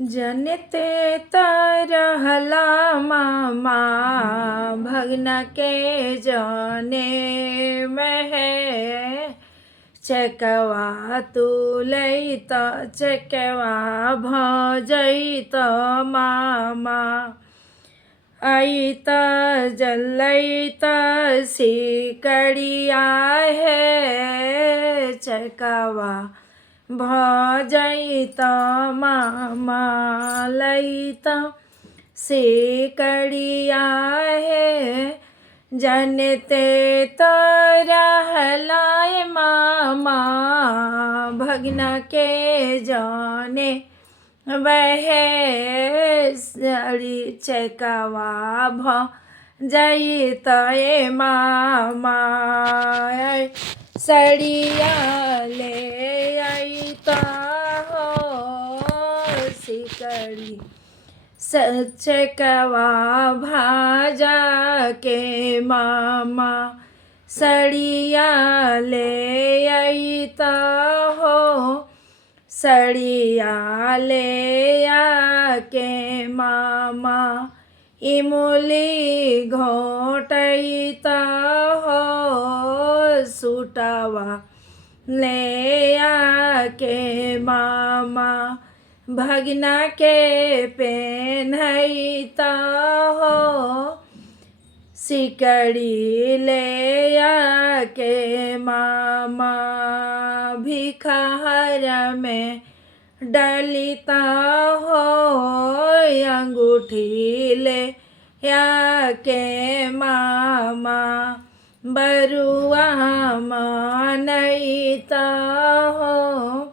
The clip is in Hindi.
जनते तरहला मामा भगना के जने मह चकवा तू लैत चकवा भजैत मामा अत जलैत सिकड़िया है चकवा भजैत मामा लैत सिकड़िया है जनते तो रहलाय मामा भगना के जाने वह सड़ी चकवा भजैत मामा सड़िया ले आईता हो सिकड़ी चकवा भाजा के मामा सड़िया ले आईता हो सड़िया ले आके मामा इमली घोटैता हो सुटवा ले आके मामा भगना के पेन्हैता हो सिकड़ी ले आके मामा भिखार में डलिता हो अंगूठी ले आके मामा बरुआ मानैता हो